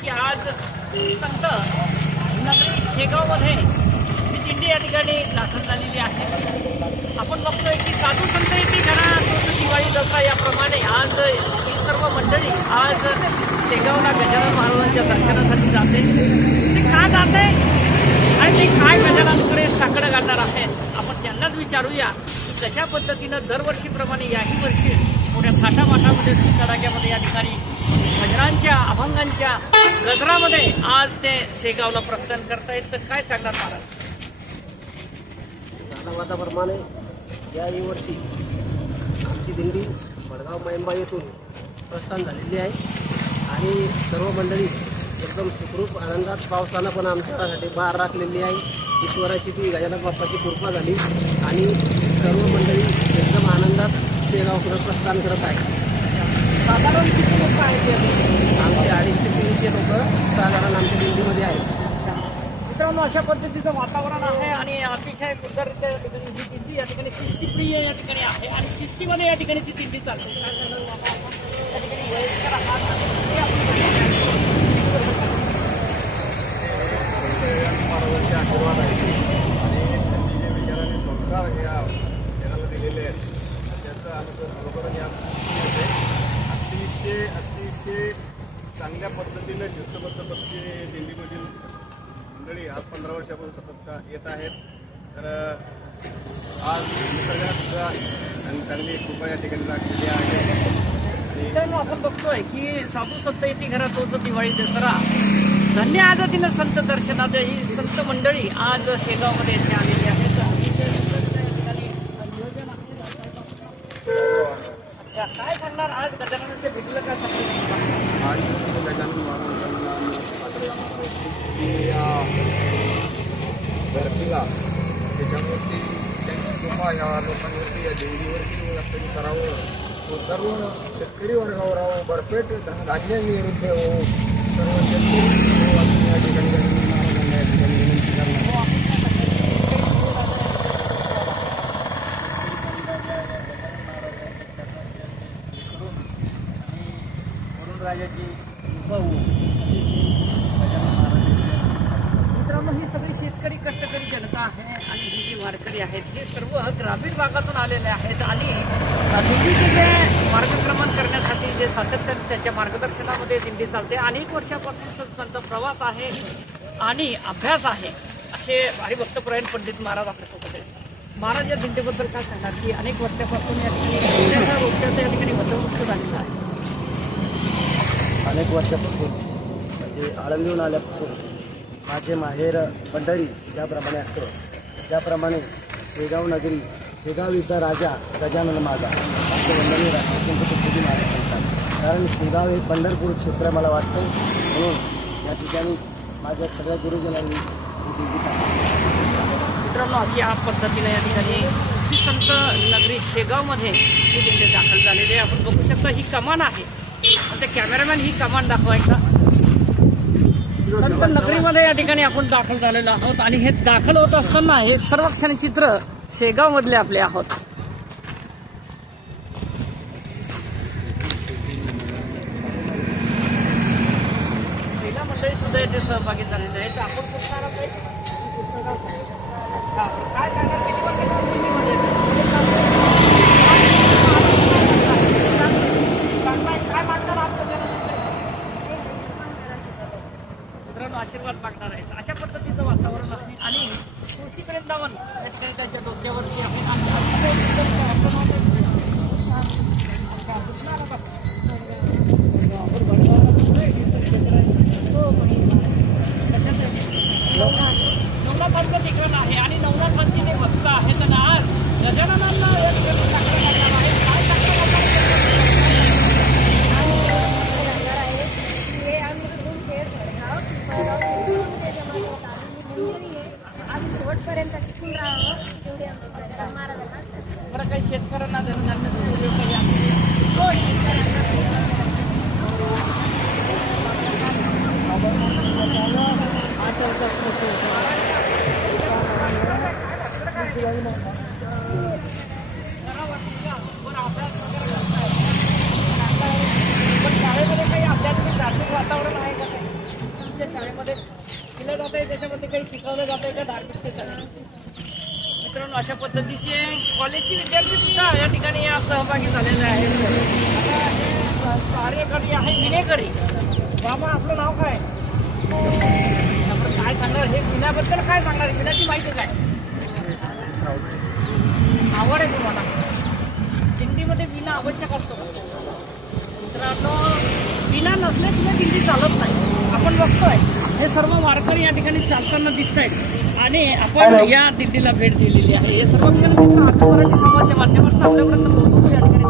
की आज संत नगरी शेगावमध्ये ही दिंडी या ठिकाणी दाखल झालेली आहे। आपण बघतोय की साधू संत येते घरा दिवाळी दसरा याप्रमाणे आज ही सर्व मंडळी आज शेगावला गजानन महाराजांच्या दर्शनासाठी जाते। ते का जाते आणि ते काय गजाननाकडे साकडं घालणार आहेत आपण त्यांनाच विचारूया की कशा पद्धतीनं दरवर्षीप्रमाणे याही वर्षी मोठ्या थाटामाटामध्ये तडाक्यामध्ये या ठिकाणी गजरांच्या अभंगांच्या गजरामध्ये आज ते शेगावला प्रस्थान करतायत। तर काय सांगणार महाराज? वादाप्रमाणे याही वर्षी आमची दिंडी वडगाव महिंबा येथून प्रस्थान झालेली आहे आणि सर्व मंडळी एकदम सुखरूप आनंदात पावसानं पण आमच्यासाठी बाहेर राखलेली आहे। ईश्वराची ती गजानन बाप्पाची कृपा झाली आणि सर्व मंडळी एकदम आनंदात शेगावकडे प्रस्थान करत आहे। साधारण किती लोक आहेत? आमचे 250 ते 300 लोक साधारण आमच्या दिंडीमध्ये आहेत। मित्रांनो, अशा पद्धतीचं वातावरण आहे आणि अतिशय सुंदररित्या या ठिकाणी ही दिंडी या ठिकाणी शिस्तीप्रिय या ठिकाणी आहे आणि शिस्तीमध्ये या ठिकाणी ती दिंडी चालते। या ठिकाणी वयस्कर महाराजांचे आशीर्वाद आहे आणि त्यांनी जे विचाराने संस्कार या जगाला दिलेले आहेत त्याचं अनुकरण बरोबर या होते। अतिशय चांगल्या पद्धतीने शिस्तबद्ध पद्धतीने दिंडीमधील मंडळी आज 15 वर्षापासून सतत येत आहेत। तर आज सगळ्यात आणि चांगली कृपा या ठिकाणी लागलेली आहे। मित्रांनो, आपण बघतोय की साधू संत येते घरात तोच दिवाळी दसरा धन्य आजातीनं संत दर्शनात ही संत मंडळी आज शेगावमध्ये येथे आलेली आहेत। काय सांगणार आज गजाननाच्या भेटीला काय सांगणार? आज गजानन महाराजांना आम्ही असं साजरं करणार आहोत की या धरतीला त्याच्यावरती त्यांची कृपा या लोकांवरती या देवीवरती आपल्या सरावर व सर्व शेतकरी वर्गावर राहो, भरपेट धान्य निवृत्त हो, सर्व शेतकरी या ठिकाणी गजानन महाराजांना या ठिकाणी विनंती करणार। राजाची मित्रांनो, ही सगळी शेतकरी कष्टकरी जनता आहे आणि ही जी वारकरी आहेत हे सर्व ग्रामीण भागातून आलेले आहेत आणि दिंडीचे जे मार्गक्रमण करण्यासाठी जे सातत्याने त्यांच्या मार्गदर्शनामध्ये दिंडी चालते। अनेक वर्षापासून त्यांचा प्रवास आहे आणि अभ्यास आहे असे हरिभक्तपरायण पंडित महाराज आपल्यासोबत आहेत। महाराज या दिंडीबद्दल काय सांगणार की अनेक वर्षापासून या ठिकाणी रोजच्या या ठिकाणी बंदोबस्त झालेला आहे? अनेक वर्षापासून म्हणजे आळंदीहून आल्यापासून माझे माहेर पंढरी ज्याप्रमाणे असतं त्याप्रमाणे शेगाव नगरी शेगावीचा राजा गजानन माझा असे वंदनीय राष्ट्रसंत तुकोजी महाराज सांगतात। कारण शेगाव हे पंढरपूर क्षेत्र मला वाटतं म्हणून या ठिकाणी माझ्या सगळ्या गुरुजनांनी ही दिंडी टाकली। मित्रांनो, अशी या पद्धतीने या ठिकाणी ही संत नगरी शेगावमध्ये ही दिंडी दाखल झालेली आहे। आपण बघू शकता ही कमान आहे आणि ते कॅमेरामॅन ही कमान दाखवायचा। संत नगरीमध्ये या ठिकाणी आपण दाखल झालेलो आहोत आणि हे दाखल होत असताना हे सर्व क्षणचित्र शेगाव मधले आपले आहोत। महिला मंडळी सुद्धा येथे सहभागी झालेले आहेत। आपण कुठला काय सांगणार किती वर्षांमध्ये काय मागणार मित्रांनो? आशीर्वाद मागणार आहेत। अशा पद्धतीचं वातावरण आहे आणि तुळशीकडे जाऊन त्याच्या डोक्यावरती नवनाथांचं ठिकाण आहे आणि नवनाथांची जे भक्त आहेत आणि आज गजाननांना या ठिकाणी साकडं घालणार आहे। काय साकडं शेवटपर्यंत टिकून राहावं तेवढी बरं काही शेतकऱ्यांना धनधान्य शाळेमध्ये काही आध्यात्मिक धार्मिक वातावरण आहे का? त्याच्यामध्ये केलं जात आहे, त्याच्यामध्ये काही शिकवलं जात आहे का धार्मिकतेसाठी. मित्रांनो, अशा पद्धतीचे कॉलेजचे विद्यार्थी सुद्धा या ठिकाणी या सहभागी झालेले आहेत. आता हे कार्यकारी आहे विनेकरी. बाबा, आपलं नाव काय? आपण काय सांगणार, हे विण्याबद्दल काय सांगणार, विण्याची माहिती काय? आवड आहे तुम्हाला? दिंडीमध्ये विना आवश्यक असतो. मित्रांनो, विना नसल्याशिवाय दिंडी चालत नाही. आपण बघतोय हे सर्व वारकरी या ठिकाणी चालताना दिसत आहेत आणि आपण या दिंडीला भेट दिलेली आहे. हे सर्व क्षणचित्र आता मराठी समाजाच्या माध्यमातून आपल्यापर्यंत पोहोचवतो या ठिकाणी.